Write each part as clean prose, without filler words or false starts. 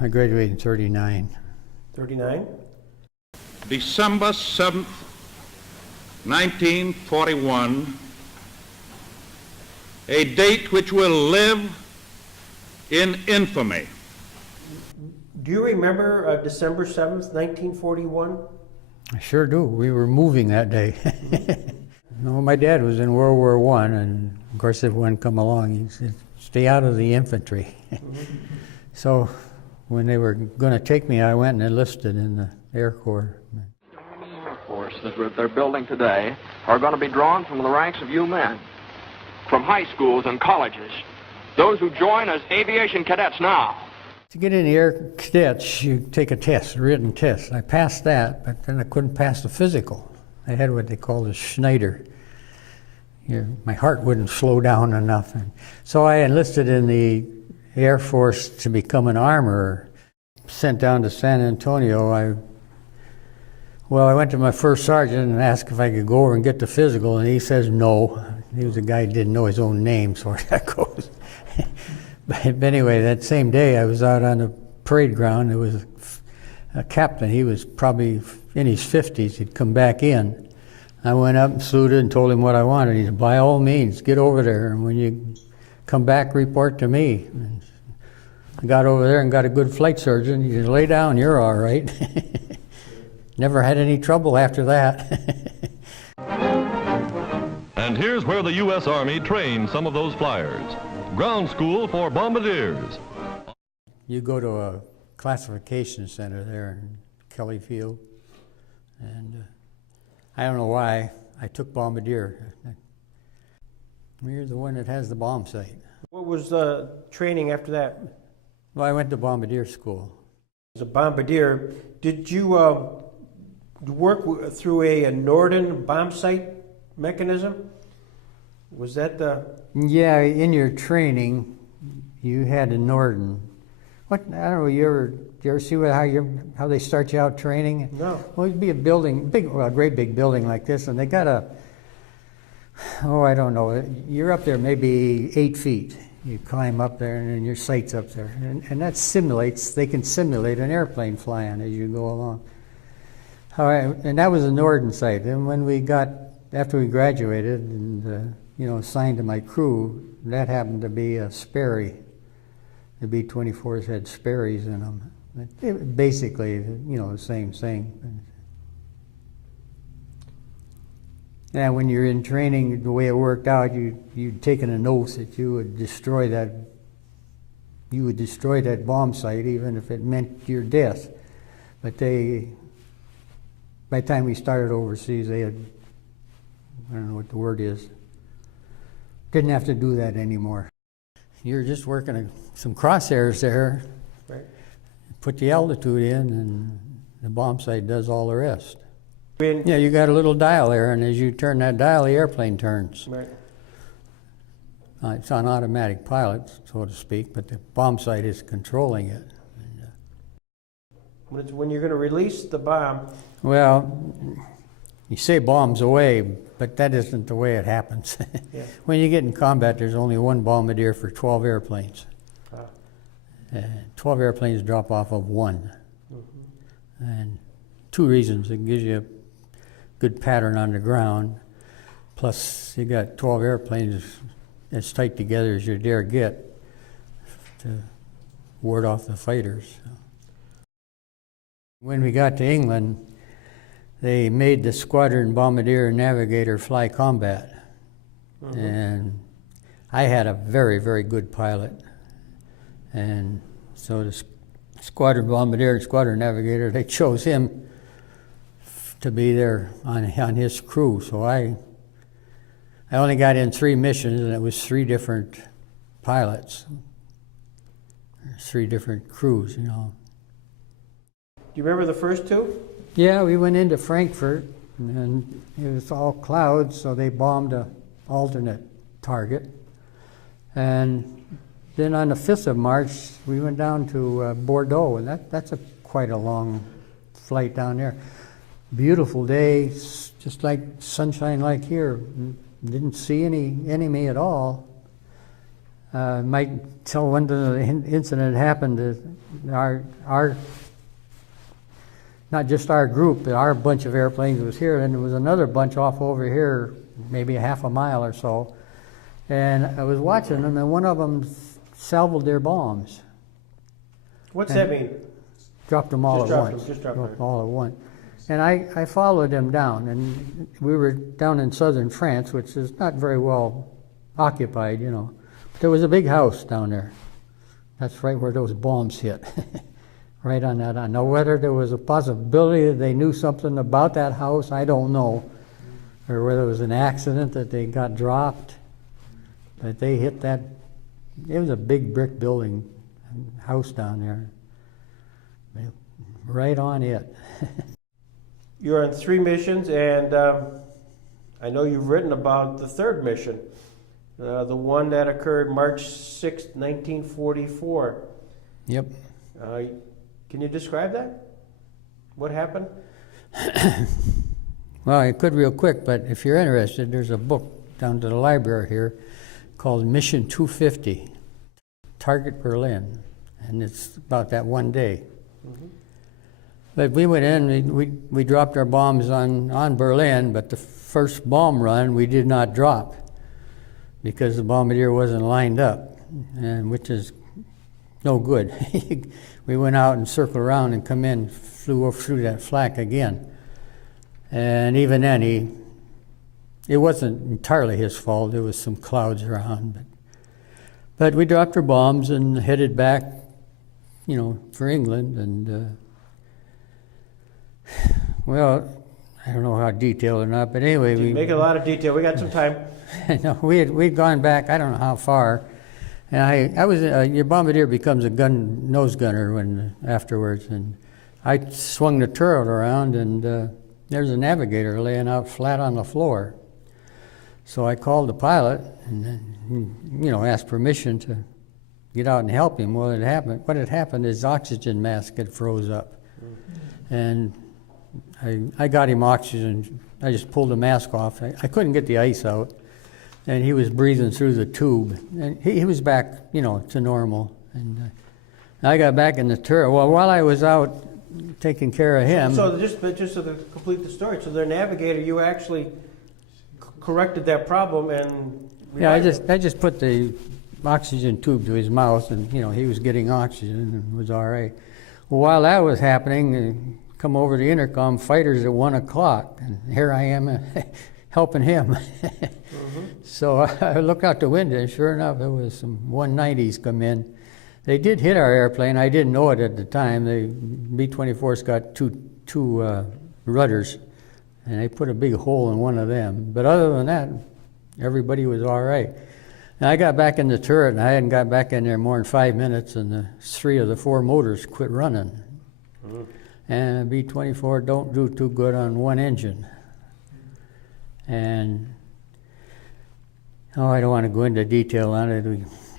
I graduated in 39. 39? December 7th, 1941, a date which will live in infamy. Do you remember December 7th, 1941? I sure do. We were moving that day. No, my dad was in World War I, and of course if one come along, he said, stay out of the infantry. So when they were going to take me, I went and enlisted in the Air Corps. Air Force that they're building today are going to be drawn from the ranks of you men, from high schools and colleges, those who join as aviation cadets now. To get in the Air Cadets, you take a test, a written test. I passed that, but then I couldn't pass the physical. I had what they called a Schneider. My heart wouldn't slow down enough. And so I enlisted in the Air Force to become an armorer. Sent down to San Antonio. I went to my first sergeant and asked if I could go over and get the physical, and he says no. He was a guy who didn't know his own name, so that goes. But anyway, that same day I was out on the parade ground. There was a captain. He was probably in his 50s. He'd come back in. I went up and saluted and told him what I wanted. He said, by all means, get over there, and when you come back, report to me. And I got over there and got a good flight surgeon. He said, lay down, you're all right. Never had any trouble after that. And here's where the U.S. Army trains some of those flyers. Ground school for bombardiers. You go to a classification center there in Kelly Field, and I don't know why I took bombardier. You're the one that has the bomb sight. What was the training after that? Well, I went to bombardier school. As a bombardier, did you work through a Norden bomb sight mechanism? Was that the... Yeah, in your training, you had a Norden. What, I don't know, you ever see how they start you out training? No. Well, it'd be a building, a great big building like this, and they got I don't know, you're up there maybe 8 feet. You climb up there, and then your sight's up there. And that simulates, they can simulate an airplane flying as you go along. All right, and that was a Norden sight. And when after we graduated and, assigned to my crew, that happened to be a Sperry. The B-24s had Sperrys in them. Basically, the same thing. And when you're in training, the way it worked out, you'd taken an oath that you would destroy that bomb site, even if it meant your death. But by the time we started overseas, they had, I don't know what the word is, didn't have to do that anymore. You're just working some crosshairs there, Right. put the altitude in, and the bomb sight does all the rest. Yeah, you got a little dial there, and as you turn that dial, the airplane turns. Right. It's on automatic pilot, so to speak, but the bomb sight is controlling it. When you're going to release the bomb... Well, you say bombs away, but that isn't the way it happens. Yeah. When you get in combat, there's only one bombardier for 12 airplanes. 12 airplanes drop off of one. Mm-hmm. And 2 reasons. It gives you a good pattern on the ground. Plus, you got 12 airplanes as tight together as you dare get to ward off the fighters. When we got to England, they made the squadron bombardier and navigator fly combat. Mm-hmm. And I had a very, very good pilot. And so the squadron bombardier and squadron navigator, they chose him to be there on his crew. So I only got in 3 missions, and it was 3 different pilots, 3 different crews, Do you remember the first 2? Yeah, we went into Frankfurt, and it was all clouds, so they bombed an alternate target. And then on the 5th of March, we went down to Bordeaux, and that's quite a long flight down there. Beautiful day, just like sunshine like here. Didn't see any enemy at all. Might tell when the incident happened. Our not just our group, but our bunch of airplanes was here, and there was another bunch off over here, maybe a half a mile or so. And I was watching them, and one of them salvoed their bombs. What's that mean? Dropped them all Just at dropped once. them, just dropped them. All at once. And I followed them down, and we were down in southern France, which is not very well occupied, you know. But there was a big house down there. That's right where those bombs hit. Right on that. Now, whether there was a possibility that they knew something about that house, I don't know. Or whether it was an accident that they got dropped. But they hit that. It was a big brick building, house down there. Right on it. You're on 3 missions, and I know you've written about the 3rd mission, the one that occurred March 6, 1944. Yep. Can you describe that? What happened? Well, I could real quick, but if you're interested, there's a book down to the library here called Mission 250, Target Berlin, and it's about that one day. Mm-hmm. But we went in, we dropped our bombs on Berlin, but the first bomb run we did not drop because the bombardier wasn't lined up, and which is no good. We went out and circled around and come in, flew through that flak again. And even then, it wasn't entirely his fault. There was some clouds around. But we dropped our bombs and headed back, you know, for England. And, well, I don't know how detailed or not, but anyway. We make a lot of detail. We got some time. No, we'd gone back, I don't know how far. And I was, your bombardier becomes a nose gunner afterwards. And I swung the turret around, and there's a navigator laying out flat on the floor. So I called the pilot and, you know, asked permission to get out and help him. Well, what had happened, his oxygen mask had froze up. And I got him oxygen. I just pulled the mask off. I couldn't get the ice out. And he was breathing through the tube. And he was back, you know, to normal. And I got back in the turret. Well, while I was out taking care of him. So just to complete the story, so their navigator, you actually corrected that problem and... Yeah, I just put the oxygen tube to his mouth, and, you know, he was getting oxygen and was all right. Well, while that was happening, come over the intercom, fighters at 1 o'clock, and here I am helping him. Mm-hmm. So I looked out the window, and sure enough, there was some 190s come in. They did hit our airplane. I didn't know it at the time. The B-24's got two rudders, and they put a big hole in one of them. But other than that, everybody was all right. And I got back in the turret, and I hadn't got back in there more than 5 minutes, and 3 of the 4 motors quit running. Mm-hmm. And the B-24 don't do too good on one engine. And, I don't want to go into detail on it.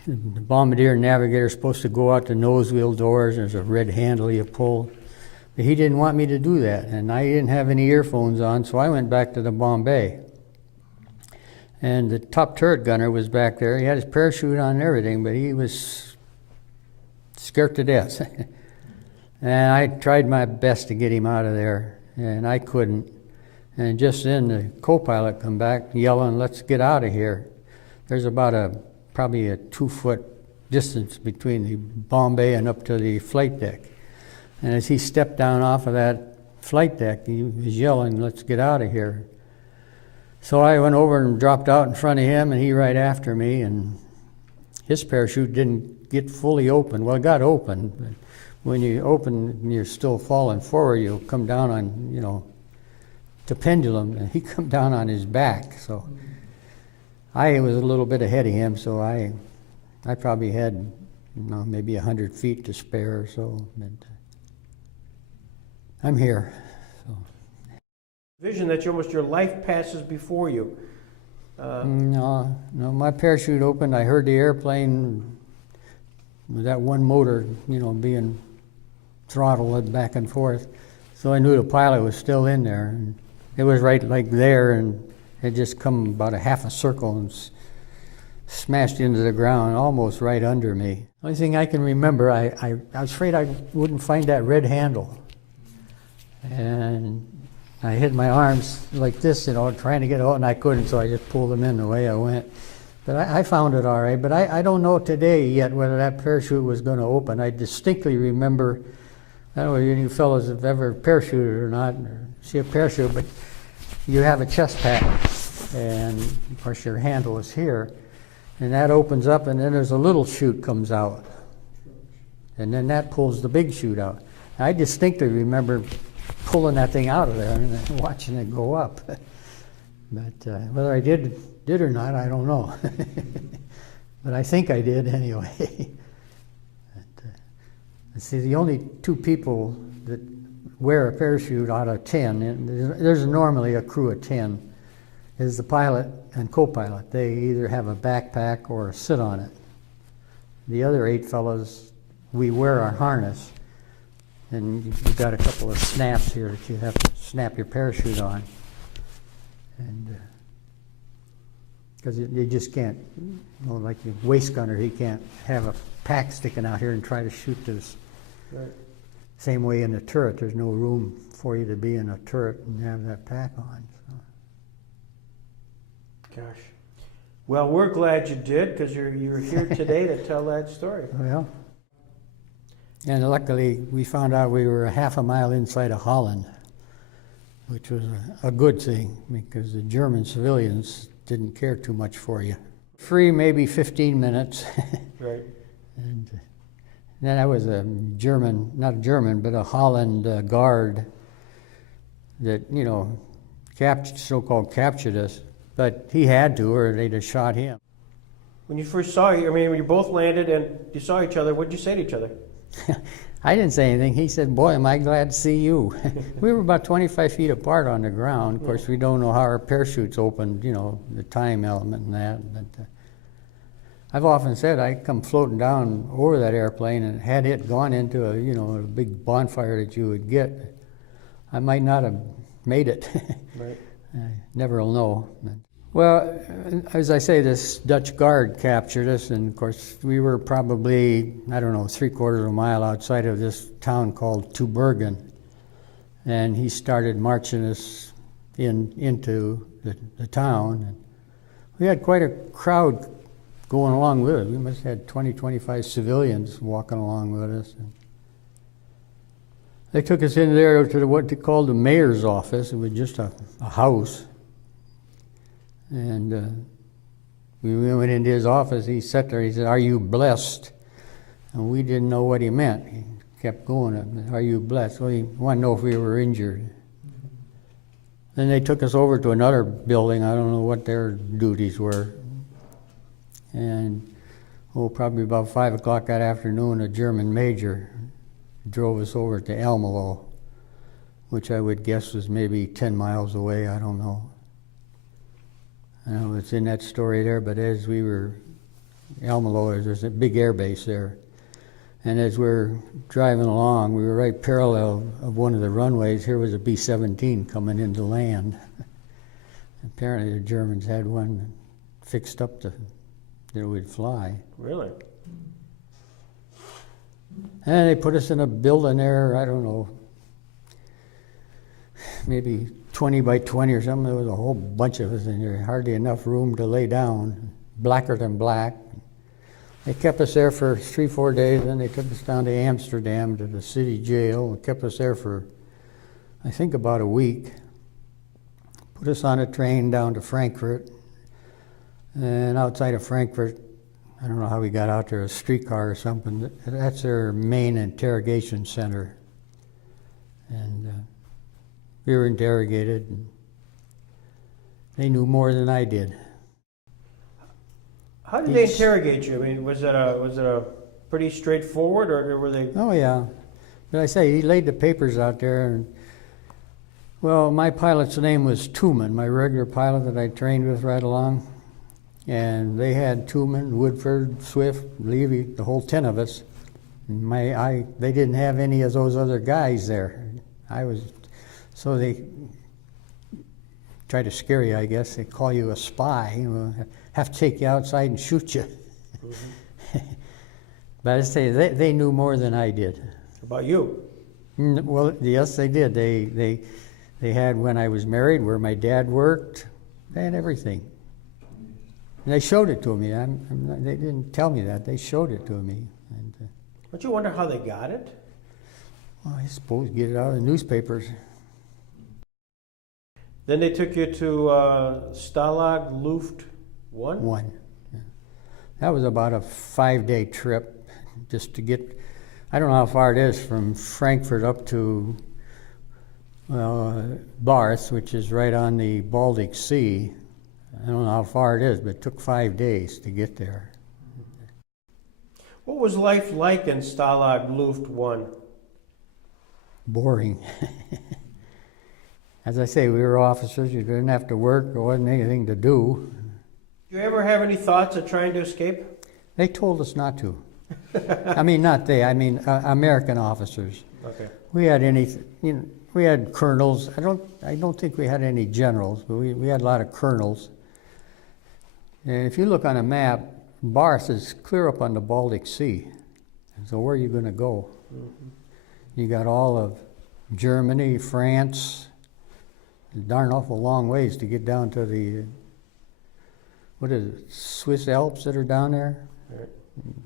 The bombardier and navigator are supposed to go out the nose wheel doors. There's a red handle you pull. But he didn't want me to do that, and I didn't have any earphones on, so I went back to the Bombay. And the top turret gunner was back there. He had his parachute on and everything, but he was scared to death. And I tried my best to get him out of there, and I couldn't. And just then the co-pilot come back yelling, "Let's get out of here." There's about probably a 2-foot distance between the Bombay and up to the flight deck. And as he stepped down off of that flight deck, he was yelling, "Let's get out of here." So I went over and dropped out in front of him, and he right after me, and his parachute didn't get fully open. Well, it got open, but when you open and you're still falling forward, you'll come down on, the pendulum, and he come down on his back. So I was a little bit ahead of him, so I probably had, maybe 100 feet to spare or so. But I'm here. So. Vision that almost your life passes before you. No, my parachute opened. I heard the airplane with that one motor, being throttled back and forth. So I knew the pilot was still in there. And it was right like there, and it just come about a half a circle and smashed into the ground almost right under me. Only thing I can remember, I was afraid I wouldn't find that red handle. And I hid my arms like this, trying to get out, and I couldn't, so I just pulled them in the way I went. But I found it all right, but I don't know today yet whether that parachute was going to open. I distinctly remember, I don't know if you fellows have ever parachuted or not, or see a parachute, but you have a chest pack, and of course your handle is here, and that opens up, and then there's a little chute comes out, and then that pulls the big chute out. I distinctly remember pulling that thing out of there and watching it go up. But whether I did or not, I don't know. But I think I did anyway. But, see, the only two people that wear a parachute out of 10, and there's normally a crew of 10, is the pilot and co-pilot. They either have a backpack or sit on it. The other 8 fellows, we wear our harness, and you've got a couple of snaps here that you have to snap your parachute on. And because you just can't, like your waist gunner, he can't have a pack sticking out here and try to shoot this. Right. Same way in the turret, there's no room for you to be in a turret and have that pack on. So. Gosh. Well, we're glad you did, because you're here today to tell that story. Well, and luckily we found out we were a half a mile inside of Holland, which was a good thing, because the German civilians didn't care too much for you. Free maybe 15 minutes. Right. And then I was a German, not a German, but a Holland guard that, so-called captured us. But he had to, or they'd have shot him. When you first saw you, when you both landed and you saw each other, what did you say to each other? I didn't say anything. He said, "Boy, am I glad to see you." We were about 25 feet apart on the ground. Of course, we don't know how our parachutes opened, the time element and that. But I've often said I come floating down over that airplane, and had it gone into a big bonfire that you would get, I might not have made it. Right. I never will know. Well, as I say, this Dutch guard captured us, and of course we were probably, 3/4 of a mile outside of this town called Tubergen, and he started marching us into the town. And we had quite a crowd going along with it. We must have had 25 civilians walking along with us. And they took us in there to what they called the mayor's office. It was just a house. And we went into his office. He sat there. He said, "Are you blessed?" And we didn't know what he meant. He kept going, "Are you blessed?" Well, he wanted to know if we were injured. Then they took us over to another building. I don't know what their duties were. And probably about 5 o'clock that afternoon, a German major drove us over to Almelo, which I would guess was maybe 10 miles away. I don't know. I don't know if it's in that story there, but as we were, Almelo, there's a big air base there. And as we're driving along, we were right parallel of one of the runways. Here was a B-17 coming into land. Apparently the Germans had one fixed up that it would fly. Really? And they put us in a building there, I don't know, maybe 20 by 20 or something. There was a whole bunch of us in there, hardly enough room to lay down, blacker than black. They kept us there for 3-4 days, then they took us down to Amsterdam to the city jail and kept us there for, I think, about a week. Put us on a train down to Frankfurt, and outside of Frankfurt, I don't know how we got out there, a streetcar or something. That's their main interrogation center. And we were interrogated, and they knew more than I did. How did they interrogate you? Was it a pretty straightforward, or were they? Oh yeah, but I say he laid the papers out there, and well, my pilot's name was Tooman, my regular pilot that I trained with right along, and they had Tooman, Woodford, Swift, Levy, the whole 10 of us. They didn't have any of those other guys there. So they try to scare you, I guess. They call you a spy. have to take you outside and shoot you. But I say they knew more than I did. About you? Well, yes, they did. They had when I was married, where my dad worked, they had everything. And they showed it to me. They didn't tell me that. They showed it to me. And, Don't you wonder how they got it? well, I suppose get it out of the newspapers. Then they took you to Stalag Luft 1? One. Yeah. That was about a 5-day trip just to get, I don't know how far it is from Frankfurt up to Barth, which is right on the Baltic Sea. I don't know how far it is, but it took 5 days to get there. What was life like in Stalag Luft 1? Boring. As I say, we were officers. You didn't have to work. There wasn't anything to do. Did you ever have any thoughts of trying to escape? They told us not to. I mean, not they. I mean, American officers. Okay. We had we had colonels. I don't think we had any generals, but we had a lot of colonels. And if you look on a map, Barth is clear up on the Baltic Sea. So where are you going to go? Mm-hmm. You got all of Germany, France. A darn awful long ways to get down to the, what is it, Swiss Alps that are down there?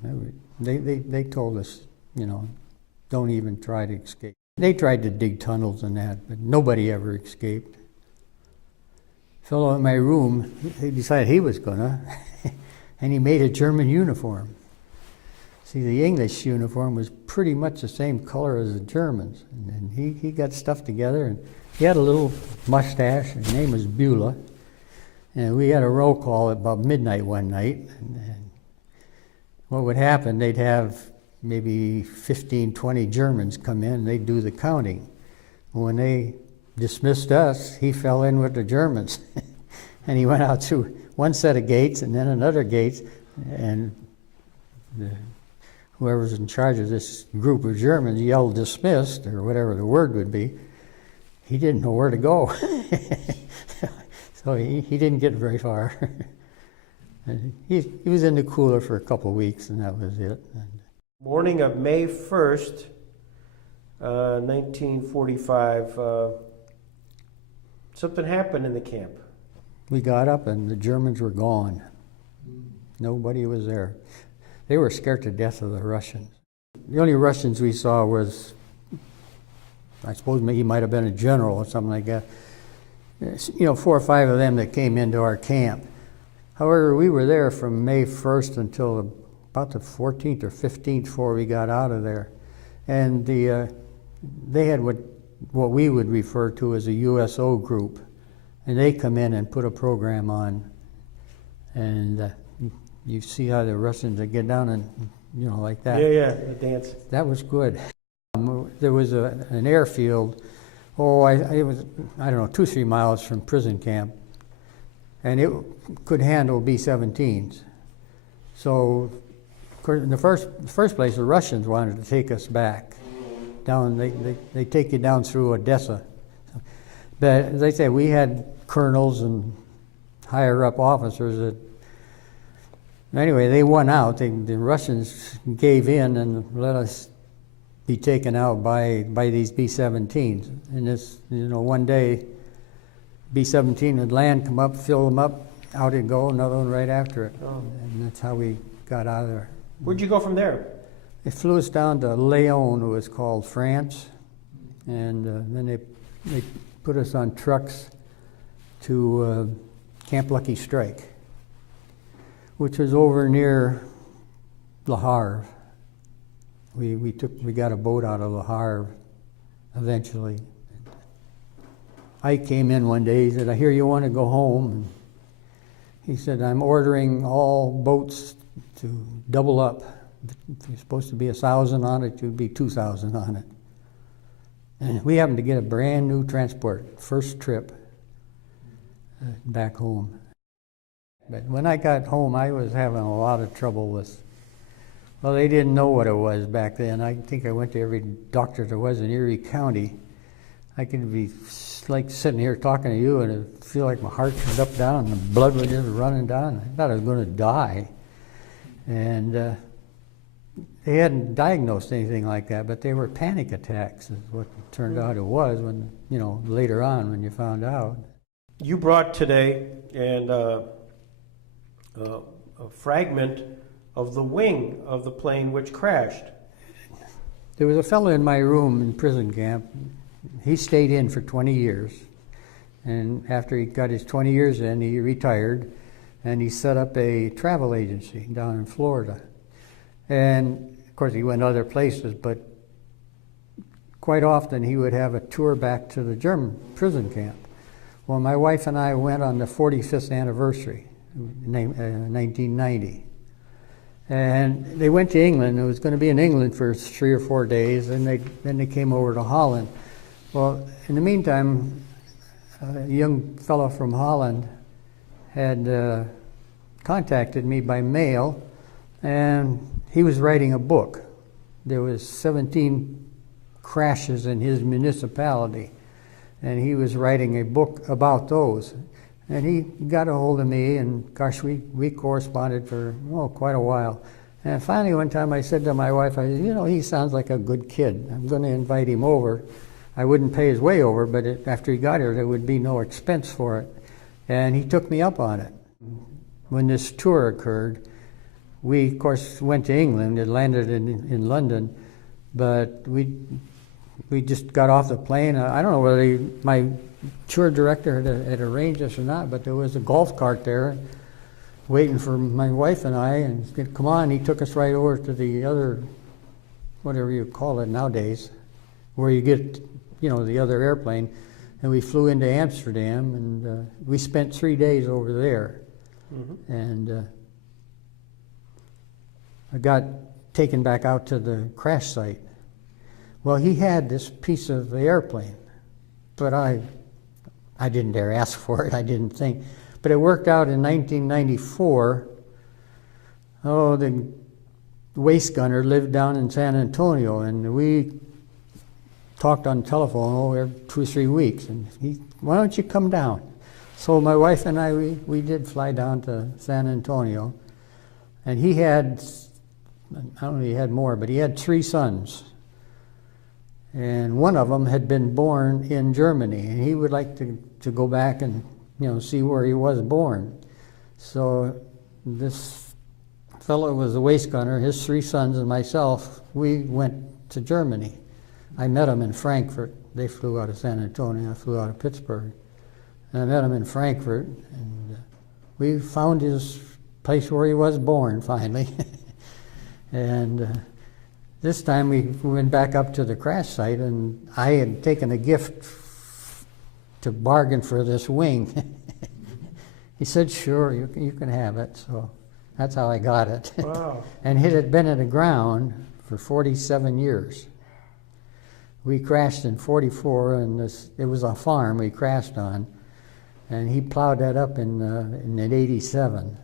Right. They told us, don't even try to escape. They tried to dig tunnels and that, but nobody ever escaped. Fellow in my room, he decided he was gonna, and he made a German uniform. See, the English uniform was pretty much the same color as the Germans, and he got stuff together, and he had a little mustache. His name was Beulah, and we had a roll call at about midnight one night. And what would happen, they'd have maybe 15, 20 Germans come in, and they'd do the counting. When they dismissed us, he fell in with the Germans. And he went out through one set of gates and then another gate, and whoever's in charge of this group of Germans yelled dismissed, or whatever the word would be. He didn't know where to go. So he didn't get very far. And he was in the cooler for a couple of weeks, and that was it. Morning of May 1st, 1945, something happened in the camp. We got up and the Germans were gone. Nobody was there. They were scared to death of the Russians. The only Russians we saw was, I suppose he might have been a general or something like that. 4 or 5 of them that came into our camp. However, we were there from May 1st until about the 14th or 15th before we got out of there. And they had what we would refer to as a USO group. And they come in and put a program on. And you see how the Russians would get down and, like that. Yeah, the dance. That was good. There was an airfield, it was, 2-3 miles from prison camp. And it could handle B-17s. So, in the first place, the Russians wanted to take us back. Down, they take you down through Odessa. But as I say, we had colonels and higher up officers that, anyway, they won out. The Russians gave in and let us be taken out by these B-17s. And this, one day, B-17 would land, come up, fill them up, out it'd go, another one right after it. Oh. And that's how we got out of there. Where'd you go from there? They flew us down to Lyon, it was called, France. And then they put us on trucks to Camp Lucky Strike, which was over near Le Havre. We got a boat out of Le Havre eventually. Ike came in one day, he said, I hear you want to go home. And he said, I'm ordering all boats to double up. If there's supposed to be 1,000 on it, you'd be 2,000 on it. And we happened to get a brand new transport, first trip back home. But when I got home, I was having a lot of trouble with, they didn't know what it was back then. I think I went to every doctor there was in Erie County. I can be like sitting here talking to you and it feel like my heart was up down and the blood was just running down. I thought I was going to die. And they hadn't diagnosed anything like that, but they were panic attacks is what it turned out it was when, you know, later on when you found out. You brought today and a fragment of the wing of the plane which crashed. There was a fellow in my room in prison camp. He stayed in for 20 years. And after he got his 20 years in, he retired and he set up a travel agency down in Florida. And of course he went other places, but quite often he would have a tour back to the German prison camp. Well, my wife and I went on the 45th anniversary, 1990. And they went to England. It was going to be in England for 3 or 4 days, and then they came over to Holland. Well, in the meantime, a young fellow from Holland had contacted me by mail, and he was writing a book. There was 17 crashes in his municipality, and he was writing a book about those. And he got a hold of me, and gosh, we corresponded for quite a while. And finally one time I said to my wife, I said, you know, he sounds like a good kid. I'm going to invite him over. I wouldn't pay his way over, but after he got here, there would be no expense for it. And he took me up on it. When this tour occurred, we, of course, went to England. It landed in London, but we just got off the plane. I don't know whether my tour director had arranged this or not, but there was a golf cart there waiting for my wife and I, and he said, come on. He took us right over to the other, whatever you call it nowadays, where you get, you know, the other airplane, and we flew into Amsterdam, and we spent 3 days over there. Mm-hmm. And I got taken back out to the crash site. Well, he had this piece of the airplane, but I didn't dare ask for it. I didn't think. But it worked out in 1994. Oh, the waist gunner lived down in San Antonio, and we talked on the telephone every 2 or 3 weeks. And why don't you come down? So my wife and I, we did fly down to San Antonio. And he had, I don't know if he had more, but he had 3 sons. And one of them had been born in Germany, and he would like to go back and, you know, see where he was born. So this fellow was a waist gunner, his 3 sons and myself, we went to Germany. I met him in Frankfurt. They flew out of San Antonio, I flew out of Pittsburgh. And I met him in Frankfurt, and we found his place where he was born, finally. And this time we went back up to the crash site, and I had taken a gift to bargain for this wing. He said, sure, you can have it. So that's how I got it. Wow. And it had been in the ground for 47 years. We crashed in 44, and it was a farm we crashed on, and he plowed that up in 87.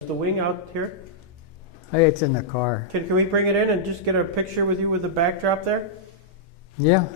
Is the wing out here? Hey, it's in the car. Can we bring it in and just get a picture with you with the backdrop there? Yeah.